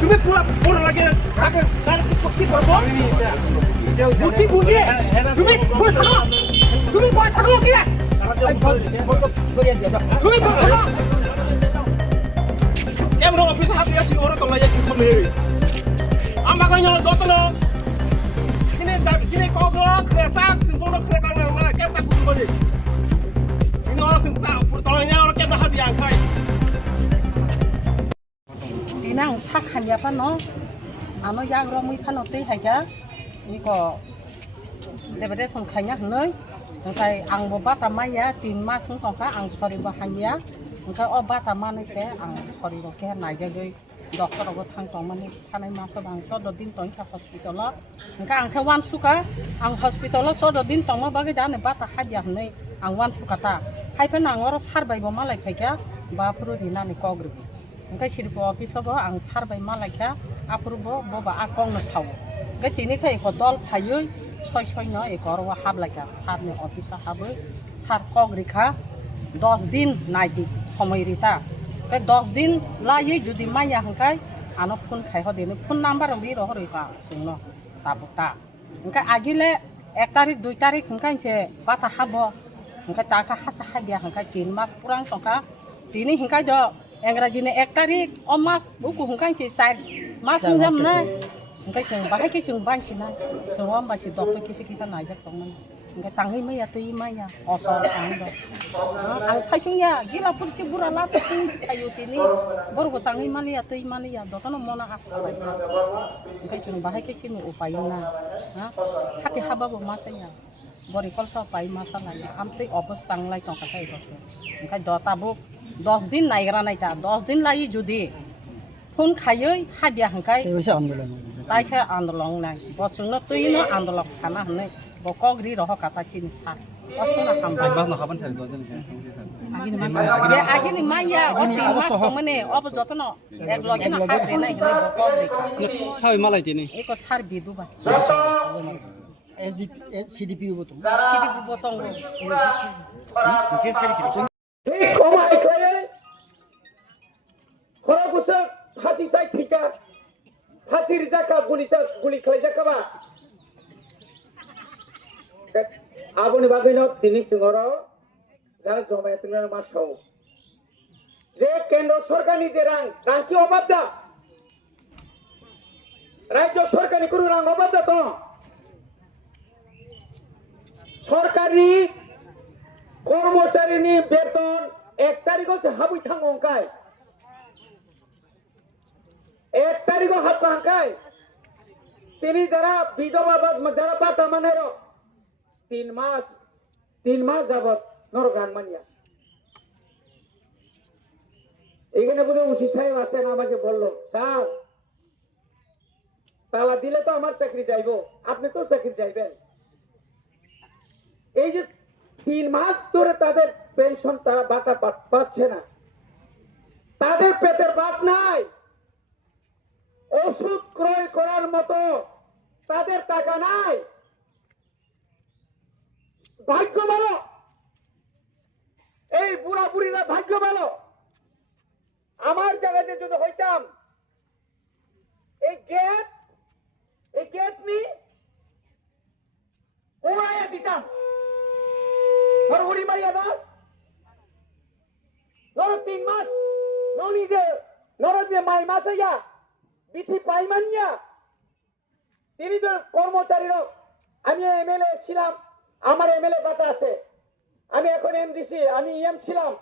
তুমি পুরো লাগে তাকে কি করবো কি বুঝিয়ে তুমি বলে থাকো তুমি বলে থাকো কি তুমি বলে থাকো এমন অফিসে হাতে আছি ওরা তো লাগে কি করবে আমাকে যত্ন sini kogok kresak sembunyi kresak mana kem tak kudu beri ini orang sengsa pertolongannya orang kem dah habis angkai dinang sak hanya apa no ano yang romi panoti haja ini kok daripada songkanya hnoi angkai ang boba tamaya tin mas sung tongka ang sorry bahanya angkai obat tamane se ang sorry roke naija joi dokter ogo thang tongmani thanai maso bang sodo din tongka hospital angka angka wan suka ang hospital sodo din tongma bagi dane bata haja hnoi ang wan suka ta hai pe nangor sarbai bo malai khaika ba puru dinani kogri angkai sirpo office obo ang sarbai malai kha apurbo bo ba akong no sawo gai tini khai ko dol phayoi soi no ekor wa hablaka sarni office habe sar kogri kha 10 din naiti সময় রিতা 10 दिन लायै जुदि माइया हंखाय आनो फुन खाइह देनो फुन number बि रहरैबा जोंनो ताबुता हंखाय आगिले 1 तारिख 2 तारिख हंखायसे बाता हाबो हंखाय ताका हासा हाबिया हंखाय 3 मास पुरां संखा दिनि हंखाय द इंग्राजीनि 1 तारिख अ मास उकु हंखायसे 4 मास जामना हंखाय जों बाहायके जों बांसिना जों होमबासि डक्टर किसे नायजाक दंमोन hingga tangi maya tu imaya osor tangi do ang saisunya gila pursi burala tu kayu tini baru ko tangi mali ya tu imali ya do kono mona asa aja hingga sing bahai ke cimi upayuna ha hati haba bo masanya bori kolsa pai masala ya amte obos tanglai tong kata ibose hingga do tabu 10 दिन Niagara Nayta 10 दिन लायै जुदि फुन खायै हाबिया हंखाय ताइसे आन्दोलन नाय बसुंनो तुइनो आन्दोलन खाना हनै bokogri roho kata cini sar osuna hamba bas na kapan sari dojen je agini maya oti mas tomene obo jotono ek login habre nai hne bokogri sawi malai tini eko sar bidu ba CDP botong kes kari sini ঠিক কমাই করে খরা গুসা ফাঁসি সাই ঠিকা ফাঁসির জাকা গুলি খাই জাকাবা আবনি বাগৈন তিনি সিংহর যারা জমায়েত মাসাও যে কেন্দ্র সরকারি যে রাং কি অভাব দা রাজ্য সরকারি কোনো রাং অভাব দা তো সরকারি কর্মচারীনি বেতন 1 তারিখ হচ্ছে হাবুই থাঙ্গঙ্কায় 1 তারিখ হাবঙ্কায় তিনি যারা বিধবা যারা বাটা মানের 3 মাস যাবত নরগান মানিয়া এখানে বলে উসি সাহেব আছেন আমাকে বললো স্যার তালা দিলে তো আমার চাকরি যাইবো আপনি তো চাকরি যাইবেন এই যে 3 মাস ধরে তাদের পেনশন তারা বাটা পাচ্ছে না তাদের পেটের ভাত নাই ওষুধ ক্রয় করার মতো তাদের টাকা নাই ভাগ্য ভালো এই বুড়া বুড়িরা ভাগ্য ভালো আমার জায়গাতে যদি হইতাম এই গেট নি উড়াইয়া দিতাম আর উড়ি মারিয়া না নর 3 মাস ননি যে নরদে মাই মাসইয়া বিথি পাইমানিয়া তিনি তো কর্মচারীরা আমি এমএলএ ছিলাম আমার এমএলএ বাটা আছে আমি এখন এমডিসি আমি ইএম ছিলাম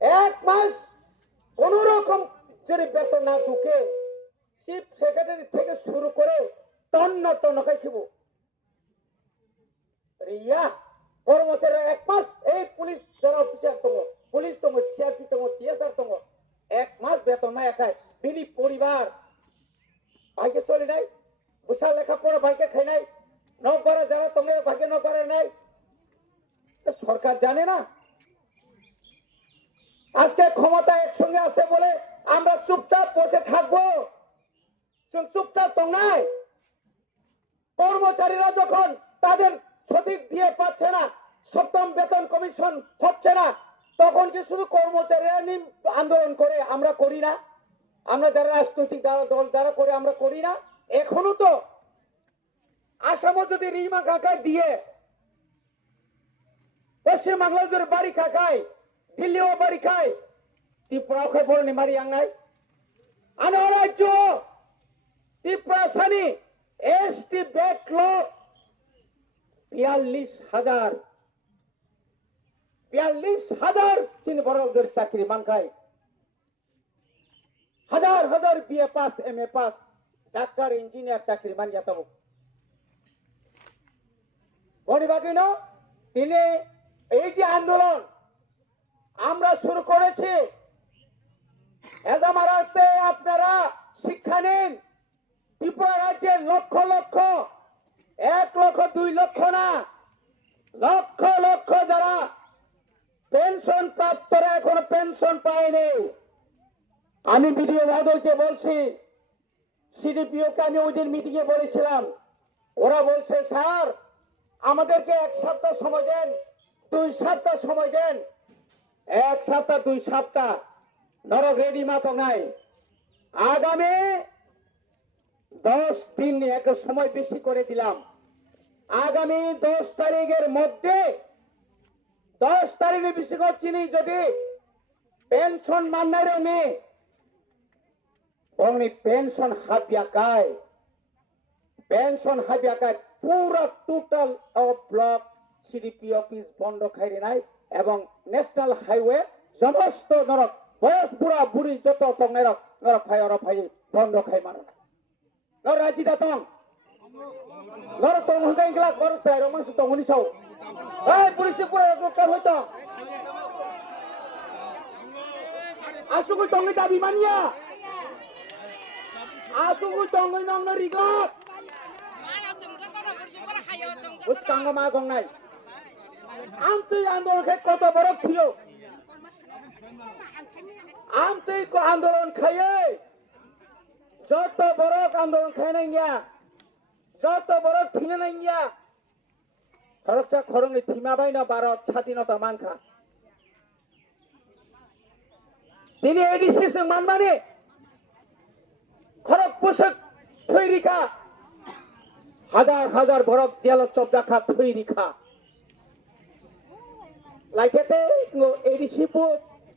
1 মাস কোন রকম যদি বেতন না ঢুকে চিফ সেক্রেটারি থেকে শুরু করে টন্ন খাইব রিয়া কর্মচারী 1 মাস এই পুলিশ যারা অফিসার তোমো পুলিশ তোমো সিআরপি তোমো টিএসআর তোমো 1 মাস বেতন না খায় বিনি পরিবার ভাগ্যে চলে নাই বুসা লেখা পড়া ভাগ্যে খাই নাই নকবারা যারা তোমার ভাগ্যে নকবারা নাই সরকার জানে না আজকে ক্ষমতা একসঙ্গে আছে বলে আমরা চুপচাপ বসে থাকবো চুপচাপ তো নাই কর্মচারীরা যখন তাদের সঠিক দিয়ে পাচ্ছে না সপ্তম বেতন কমিশন হচ্ছে না তখন কি শুধু কর্মচারীরা আন্দোলন করে আমরা করি না আমরা যারা রাজনৈতিক দল যারা করে আমরা করি না, এখনো তো আসামও যদি রিমা কাকায় দিয়ে পশ্চিম বাংলার যদি বাড়ি খায়, দিল্লিও বাড়ি খায়, ত্রিপুরাও খায় বড় মারি আঙ্গাই আনো রাজ্য ত্রিপুরা সানি এসটি ব্যাকলগ 42,000 চিনি বড়দের চাকরি মানখায়, হাজার BA pass MA pass doctor engineer চাকরি মান যাতাব গরিবাগি না তিনি এই যে আন্দোলন আমরা শুরু করেছি, এদামারাতে আপনারা শিক্ষা নিন। ত্রিপুরা রাজ্যের লক্ষ লক্ষ 1 লক্ষ 2 লক্ষ না, লক্ষ লক্ষ যারা পেনশন প্রাপ্তরা এখনো পেনশন পায়নি। আমি বিডিও মহোদয়কে বলছি, সিডিপিওকে আমি ওই দিন মিটিং এ বলেছিলাম, ওরা বলছে স্যার আমাদেরকে 1 সপ্তাহ সময় দেন, 2 সপ্তাহ সময় দেন। 1 সপ্তাহ 2 সপ্তাহ নরক রেডি মাতো নাই। আগামী 10 দিন একটা সময় বেশি করে দিলাম। আগামী 10 তারিখের মধ্যে 10 তারিখে বেশি করছি যদি পেনশন মান্নার নেই only pension habyakai পুরা total of block CDP office বন্ধ খাইরে নাই এবং ন্যাশনাল হাইওয়ে সমস্ত নরক বয়স বুড়া বুড়ি যত তং নরক ভাই বন্ধ খাই মানো নর রাজি দাতং নর তং হগাই গলা কর সাই রমাংস তং হনিসাও এই পুলিশ পুরা রকম হইতো আসুকু তং দাবি মানিয়া আসুকু তং নং রিগত উস্কাঙ্গ মা গংনাই আমতই আন্দোলন কত বড় থিও আমতই কো আন্দোলন খাইয়ে যত বড় আন্দোলন খাই নাই গিয়া যত বড় থিনে নাই গিয়া খরচা খরংনি থিমা বাইনা ভারত স্বাধীনতা মানখা তিনি এডিসি সং মানমানে খরক পোশাক থৈরিখা হাজার বরফ জেল চবদাখা থৈরিখা লাইকেতে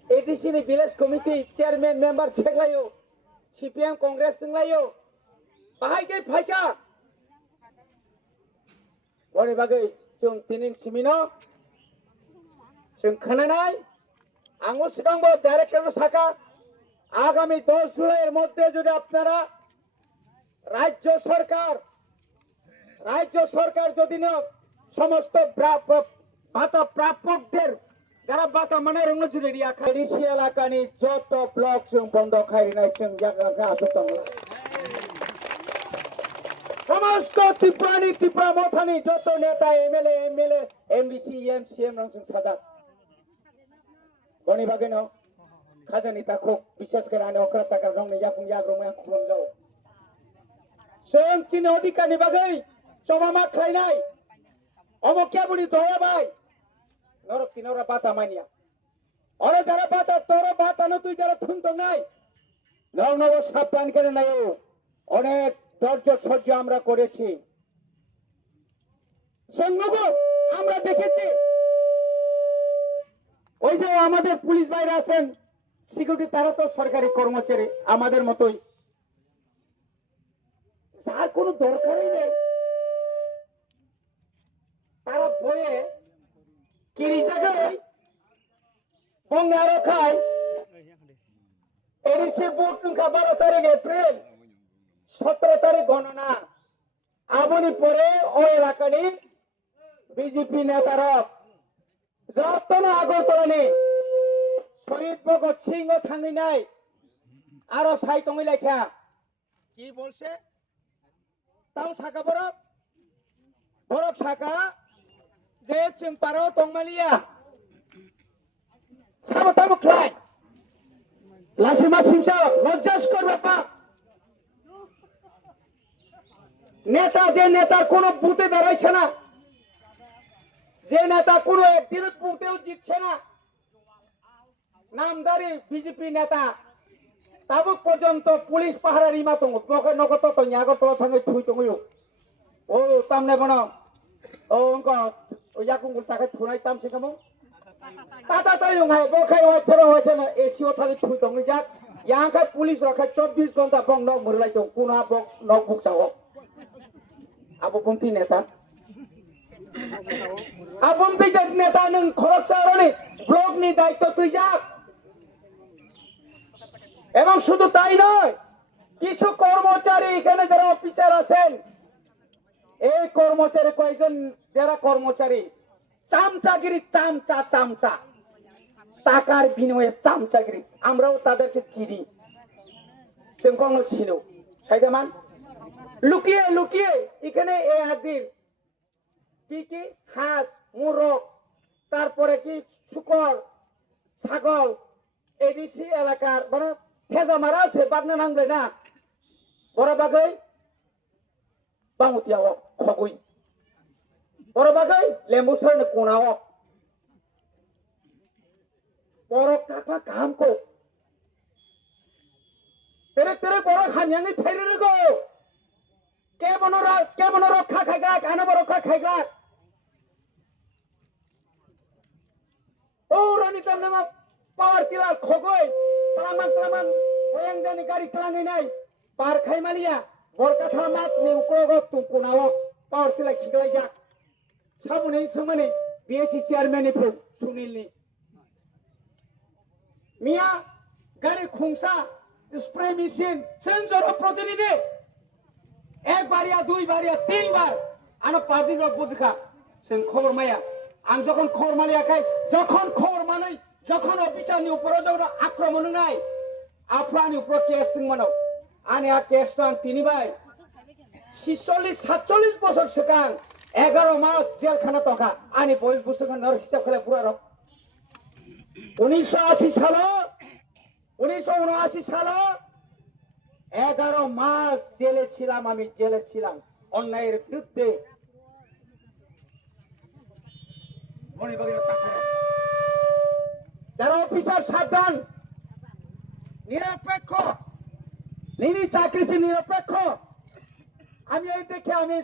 এডিসি नि ভিলেজ কমিটি চেয়ারম্যান মেম্বার সেগলাयो সিপিএম কংগ্রেস संलायो बाहायगे फाइका बने बागै जों दिनै सिमिनो जों खोनानाय आंबो सिगांबो डाइरेक्टर साका आगामी 10 जुलाइয়ের মধ্যে যদি আপনারা রাজ্য সরকার যদি না সমস্ত ভাতা প্রাপকদের যারা ভাতা মানে রঙ জুড়ে রিয়া খাইছি এলাকানি যত ব্লক जों বন্ধ খাইরি নাই जों জায়গা আসতং সমস্ত ত্রিপুরা মথানি যত নেতা এমএলএ এমডিসি এমসিএম রং जों সাজা বনি বাগে ন খাজানি তাকো বিশেষ করে আনে অকরা টাকা রং ने याकुं याग्रमया खुलम जाओ जों चिनि अधिकारनि बागै जमामा खाइनाय অমকিয়া বুড়ি দয়া ভাই নরক তিনরা বাতা মানিয়া ওরে যারা বাতা তোর বাতা না তুই যারা থুন তো নাই নব সাবধান করে নাই অনেক ধৈর্য সহ্য আমরা করেছি সঙ্গগো আমরা দেখেছি ওই যে আমাদের পুলিশ ভাইরা আছেন সিকিউরিটি তারা তো সরকারি কর্মচারী আমাদের মতোই যার কোনো দরকারই নেই তারা বয়ে কিরি জায়গায় বঙ্গারো খায় এডিসি বুট 12 তারিখ এপ্রিল 17 তারিখ গণনা আবনি পরে ও এলাকানি বিজেপি নেতারা যতন আগরতলানি শহীদ ভগৎ সিংহ থাঙ্গি নাই আরো সাইটঙ্গি লেখা কি বলছে তাও সাকা বরক সাকা যে जों পারো তংমালিয়া সাবতাবো ক্লাই লাসিমা সিংসা লজ্জাস করবে পা নেতা যে নেতার কোনো বুথে দাঁড়াইছে না যে নেতা কোনো একদিন বুথেও জিতছে না নামদারি বিজেপি নেতা তাবুক পর্যন্ত পুলিশ পাহারা রিমা দङ নগত তো ইয়াগত থাङै থুই দङयो ও তামনে বনো ও অঙ্ক ও ইয়াকুঙ্গুল তাকে থুনাই তাম সিকামো তাতা তাইং হাই বখাই ওয়াছানা এসিও থাকি থুই দङै যাক ইয়াংখা পুলিশ রক্ষা 24 ঘন্টা বং নক মুরলাই দङ কুনা বক নক বুকসাও আবো বন্তি নেতা আবন্তি যে নেতা নং খরকসারনি ব্লকনি দায়িত্ব তুই যাক এবং শুধু তাই নয় কিছু কর্মচারী এখানে যারা অফিসার আছেন এই কর্মচারী কয়েকজন যারা কর্মচারী চামচাগিরি চামচা টাকার বিনিময়ে চামচাগিরি আমরাও তাদেরকে চিনি जोंखौ চিনো সাইদামান লুকিয়ে লুকিয়ে এখানে এই হাদির কি হাঁস মোরগ তারপরে কি শুকর ছাগল এডিসি এলাকার মানে ভেজা মারা আছে বাগনা নাংলে না বড় বাগৈ বাংটিয়াও খগুই বড় বাগৈ লেমুসর কোনাও বড় টাকা কামকো তেরে বড় খানিয়াঙ্গি ফেরে গো কেমন রক্ষা খাইগ্রা কানব রক্ষা খাইগ্রা ও রানী তামনামা পাওয়ার টিলার খগই তালামান বয়াং জানি গাড়ি ক্লাঙ্গি নাই পার খাইমালিয়া বরকাথা মাত নি উকরগ তুকুনাও পাওয়ার টিলা খিগলাই যা সামনে সমনে বিএসসি চেয়ারম্যান এফু সুনীলনি মিয়া গাড়ি খুংসা স্প্রে মেশিন সেন্সর প্রতিনিধি এক বারিয়া দুই বারিয়া তিনবার আনা পাবলিক রক বুদখা जों খবর মায়া आं যখন খবর মালিয়াখাই যখন খবর মানাই যখন অফিসারनि উপরে যখন আক্রমণ নাই আফরাनि উপরে কেস মানো আনে আর কেস তো তিনি ভাই 46-47 বছর সিগাং 11 মাস জেলখানা তকা আনি বয়স বছর নর হিসাব খেলে পুরা রক 1980 সাল 11 মাস জেলে ছিলাম আমি জেলে ছিলাম অন্যায়ের বিরুদ্ধে যারা অফিসার সাবধান নিরপেক্ষ নিনি চাকরি নিরপেক্ষ আমি এই দেখে আমি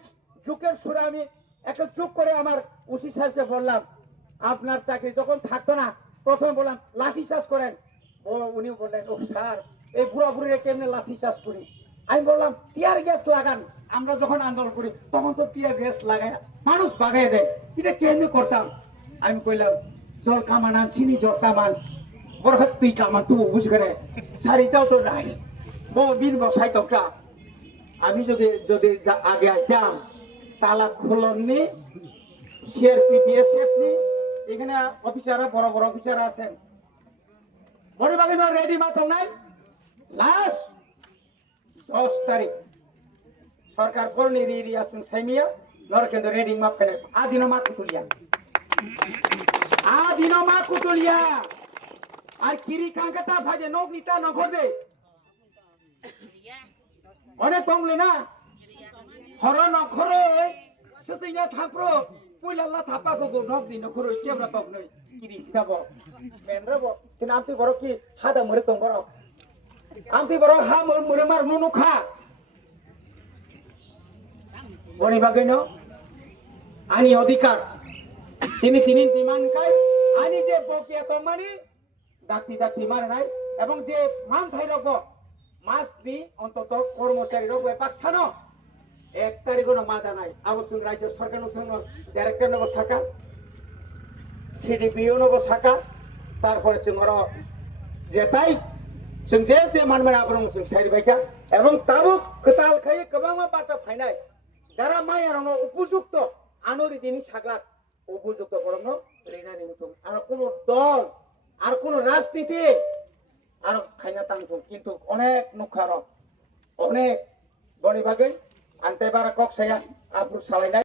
যুগের সুরে আমি একটা যুগ করে আমার ওসি সাহেবকে বললাম আপনার চাকরি যখন থাকতো না প্রথমে বললাম লাঠি চাষ করেন উনি বললেন ও স্যার এই বুড়া বুড়িরা কেমনে লাঠি চাষ করি আমি বললাম টিয়ার গ্যাস লাগান আমরা যখন আন্দোলন করি তখন তো টিয়ার গ্যাস লাগায় মানুষ বাগায় দেয় এটা কেমনি করতাম আমি কইলাম জল কামান আনছিনি জল কামান বড় তুই কামান তুই বুঝ করে সারিটাও তো নাই বিন বসাই তোটা আমি যদি আগে আইতাম তালা খোলননি সিআরপি বিএসএফ নি এখানে অফিসাররা বড় বড় অফিসার আছেন বড় বাগিন রেডি মাথম নাই লাস্ট 10 তারিখ সরকার করনি রি আসুন সাইমিয়া লরকেন্দ্র রেডি মাপ কেনে আদিনো মা কুতুলিয়া আর কিরি কাঙ্কাতা ভাজে নক নিতা নগরদে অনেক তংলে না হর নখরে সুতিয়া থাপ্রো পুইলাল্লা থাপা গো নক নি নখরে কেবরা তক নই কিরি যাব মেনরাবো তিন আমতি বড় কি হাদা মরে তং বড় আমতি বড় হা মরে মার নুনুখা বনি বাগৈনো আনি অধিকার তিনি ডিমান্ড খাই আনি যে বকিয়া তংমানি ডাক্তি মারে নাই এবং যে মান থাই রব মাস দি অন্তত কর্মচারী রব পাকসানো 1 তারিখও মাদা নাই আবসুন রাজ্য সরকার সঙ্গে ডাইরেক্টর নব শাখা সিডিপিও নব শাখা তারপরে जोंर যে তাই जों যে মানমেন আবরং जों সাইড বাইকা এবং তাবুক কতাল খাই গোबां বাটা ফাইনাই যারা মায়ারন উপযুক্ত আনরি দিনি সাগলা উপযুক্ত বরং রেনানি মতো আর কোন দল আর কোন রাজনীতি আর খাইনা তাংকো কিন্তু অনেক নুখার অনেক বনি বাগৈ আনতে বারা কক সায়া আব্রু সালাইনাই